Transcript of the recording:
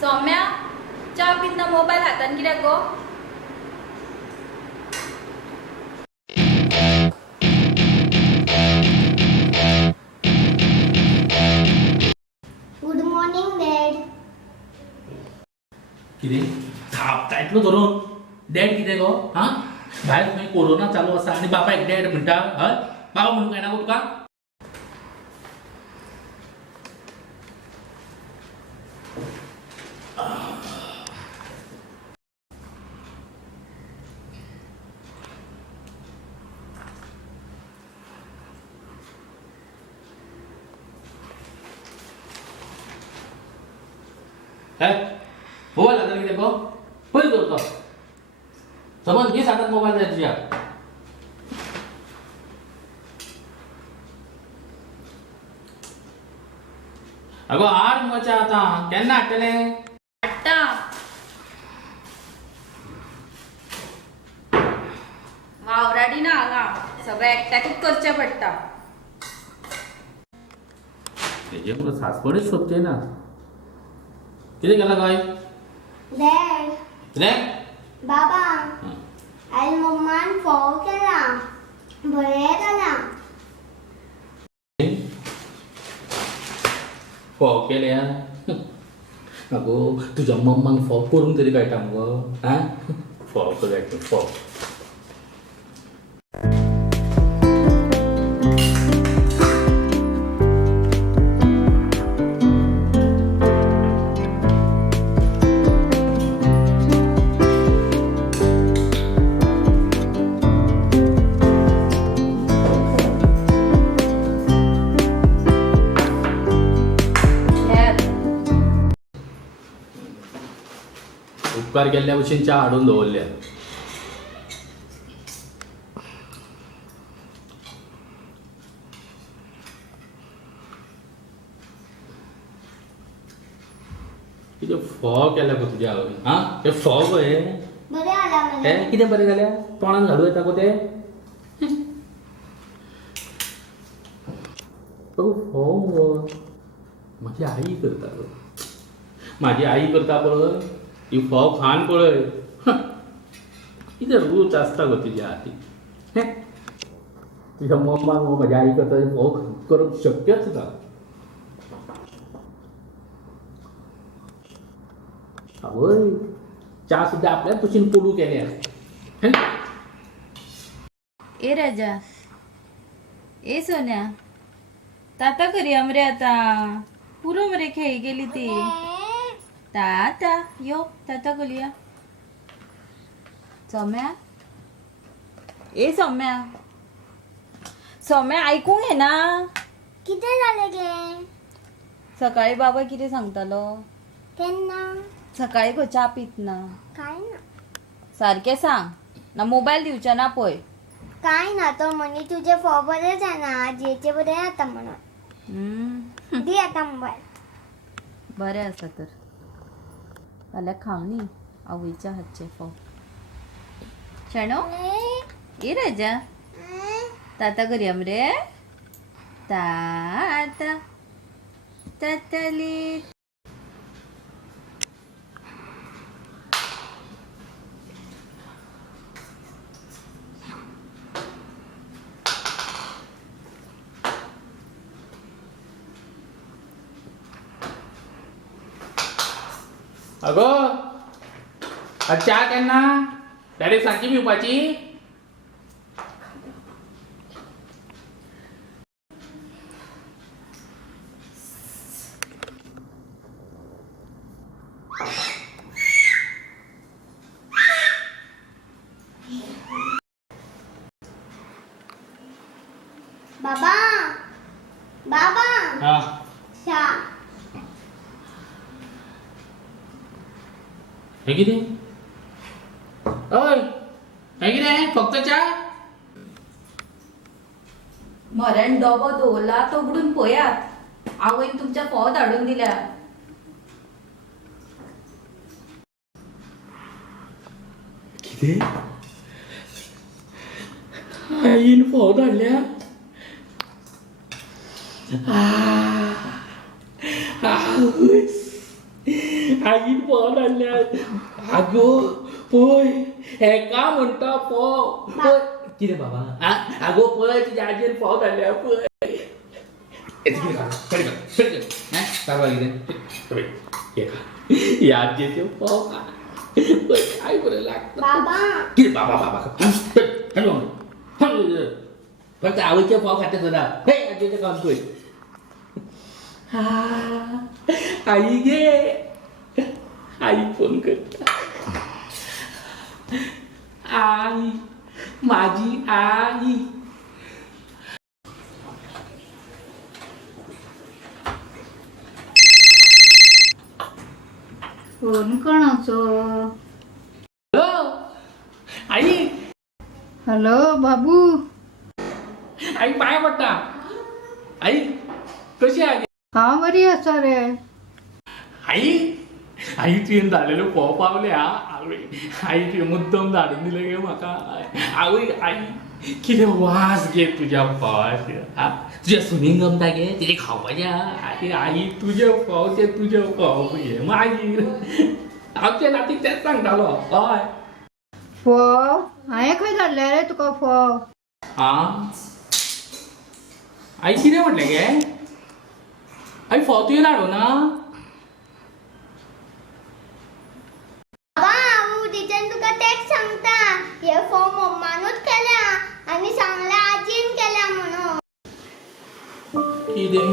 सौम्या च्या पितना मोबाईल हातान कित्याक गो? Good morning dad. कितें थापता इतलो धरून डॅड कितें गो? हा भायर खंय कोरोना चालू आसा आनी बापायक डॅड म्हणटा? हय बाबा म्हणूंक येना गो तुका? काय मोबाईल हातात कितें गो? पळय दवरतो समज 20 हातात मोबाईल जाय तुज्या. अगो हाड मचा आतां केन्ना हाडटले? हाडटा. वावराडी ना हांगा सगळें एकट्याकूच करचें पडटा. तेजे म्हणून सासपडीच सोदचे ना. कितें केला काय? डॅड, कितें? बाबा, आज मम्मान फोव केला. बरें जाला. फोव केल्या? अगो तुज्या मम्माक फोव करूंक तरी कळटा मगो? हा फोव करूया फोव. उपकार केल्ल्या भशेन च्या हाडून दवरल्या. कितें फोव केल्या गो तुज्या हांवें? हा हे फोव गो हे? बरें जाला मरे. हे कितें बरें जाल्या? तोंडान घालूं येता गो ते? अगो फोव मुगो म्हाजी आई करता गो. म्हाजी आई करता पळय ही फोव खावन पळय. कितें रूच आसता गो तुज्या हातीक. तुज्या मम्माक गो म्हाजी आई करता ते फोव करप शक्यच ना. आवय च्या सुद्दां आपल्याच भशेन पोडू केल्या. ए राजा, ए सोन्या, ताता करया मरे आता. पुरो मरे खेळी गेली ती. ताता यो ताता करूया. सौम्या, ए सौम्या, सौम्या आयकूंक येना? कितें जालें गे? सकाळी बाबा कितें सांगतालो? केन्ना? सकाळी खंय च्या पीत ना. काय ना. सारकें सांग ना मोबाईल दिवचे ना पळय. काय ना तो म्हणे तुझे फोव बरें जाना आजयेचे बरें जाता म्हणून. दी आता मोबाईल. बरें आसा तर फाल्यां खाव न्ही आवयच्या हातचे फोव. शेणो ए राजा, ताता करया मरे. ताता ताताली. अगो आज च्या केन्ना? डायरेक्ट सांजची पिवपाची? बाबा, बाबा, हा चा. हे कितें? ओय हे कितें? फक्त च्या? म्हऱ्यान डबो दवरला तो उगडून पळयात. आवयन तुमच्या फोव धाडून दिल्या. कितें? आईन फोव धाडल्या? आवय आईन फोव धाडल्यात. आगो पळय हेका म्हणटा फोव. पळय कितें बाबा आगो पळय तुज्या आजयेन फोव धाडल्या पळय. कितें या आजयेचे फोव खा. पळय काय बरें लागता. बाबा कितें बाबा बाबा फक्त आवयचे फोव खाते सदा. हे आजयेचे काम पळय. आई गे आई फोन करता. आई माझी आई. फोन कोणाचो? हॅलो आई. हॅलो बाबू. आई पाय पडटा. आई कशी आहे. हांव बरी आसा रे. आई आई तुवें धाडलेलो फोव पावले हा. आई तुवें मुद्दम धाडून दिले गे म्हाका. आवय आई कितें वास गे तुज्या फोवाचे. तुज्या सुनीक जमता गे तेजे खावपाचें आहा. आई तुजे फोव ते तुजे फोव गे मागीर आमच्या नातीक तेंच सांगतालो. हय फोव हांवें खंय धाडले रे तुका फोव? आं आई कितें म्हटलें गे. आई फोव तुवें धाडूना. बाबा हांव उदीच्यान तुका तेच सांगता. हे फोव मम्मानूच केल्या आनी सांगल्या आजीन केल्या म्हणून. कितें